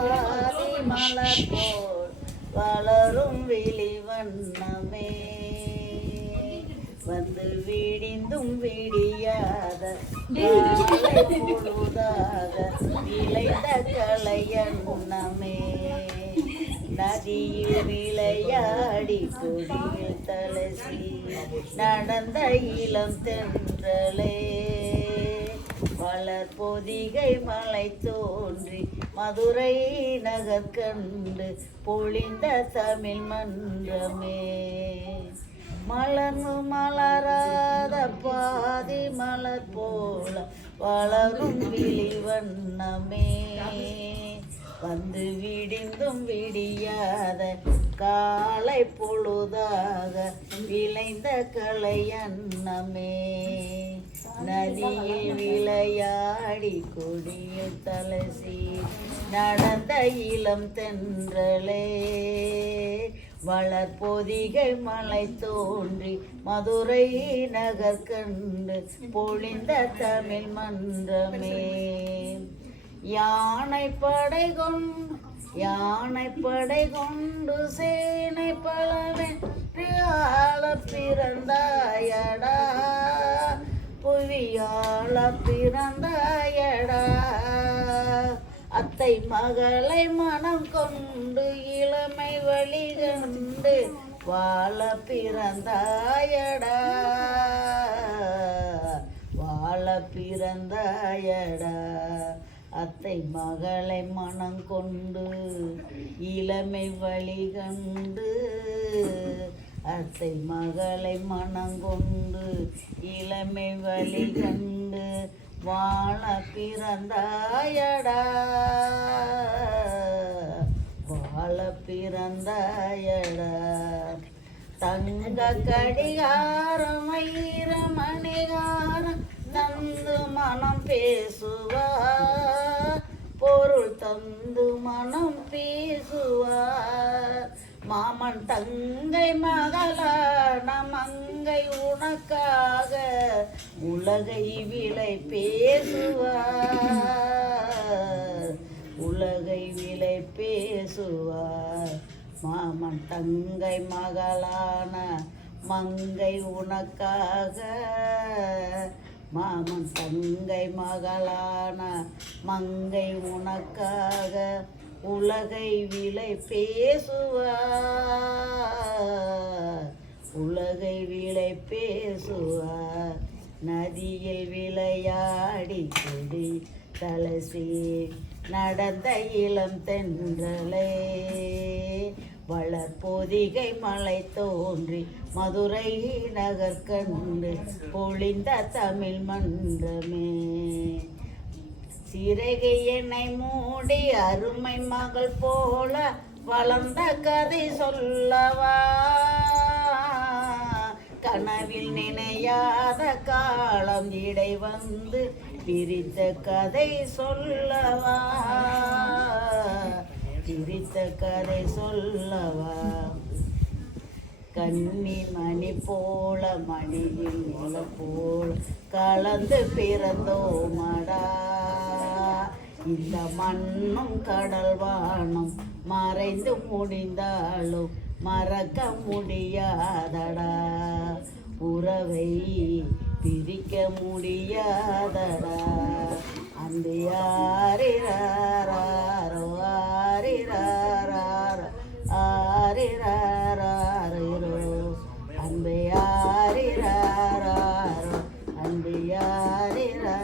பாதி மலர் போல் வளரும் விழி வண்ணமே வந்து விடிந்தும் விடியாத பொழுதாக விளைந்த கலையண்ணமே நதியில் விளையாடி கொடியில் தலசி நடந்த இளம் தென்றலே வளர் பொதிகை மலை தோன்றி மதுரை நகர் கண்டு பொழிந்த தமிழ் மன்றமே மலர்ந்து மலராத பாதி மலர் போல வளரும் விழி வண்ணமே வந்து விடிந்தும் விடியாத காலை பொழுதாக விளைந்த கலையண்ணமே நதியில் விளையாடி கொடியில் தலசி நடந்த இளம் தென்றலே வளர் பொதிகை மலை தோன்றி மதுரை நகர் கண்டு பொழிந்த தமிழ் மன்றமே யானை படை கொண்டு சேனை பலவென்று ஆள பிறந்தாயடா புவியாள பிறந்தாயடா அத்தை மகளை மனம் கொண்டு இளமை வழி கண்டு வாழ பிறந்தாயடா வாழ பிறந்தாயடா அத்தை மகளை மனம் கொண்டு இளமை வழி கண்டு அத்தை மகளை மனம் கொண்டு இளமை வழி கண்டு வாழ பிறந்தாயடா வாழ பிறந்தாயடா தங்க கடிகாரம் வைரமணிகாரம் தந்து மனம் பேசுவார் பொருள் தந்து மனம் பேசுவார் மாமன் தங்கை மகளான மங்கை உனக்காக உலகை விலை பேசுவார் உலகை விலை பேசுவார் மாமன் தங்கை மகளான மங்கை உனக்காக மாமன் தங்கை மகளான மங்கை உனக்காக உலகை விலை பேசுவார் உலகை விலை பேசுவார் நதியில் விளையாடி கொடி தலசி நடந்த இளம் தென்றலே வளர் பொதிகை மலை தோன்றி மதுரை நகர் கண்டு பொழிந்த தமிழ் மன்றமே சிறகை என்னை மூடி அருமை மகள் போல வளர்ந்த கதை சொல்லவா கனவில் நினையாத காலம் இடை வந்து பிரித்த கதை சொல்லவா பிரித்த கதை சொல்லவா கன்னி மணி போல மணியில் நில போல் கலந்து பிறந்தோமடா இந்த மண்ணும் கடல் வானம் மறைந்து முடிந்தாலும் மறக்க முடியாதடா உறவை பிரிக்க முடியாதடா அந்த யாரிராரோ ஆரிராரோ ஆரிராரோ அன்பு யாரிராரோ அன்பு யாரிரா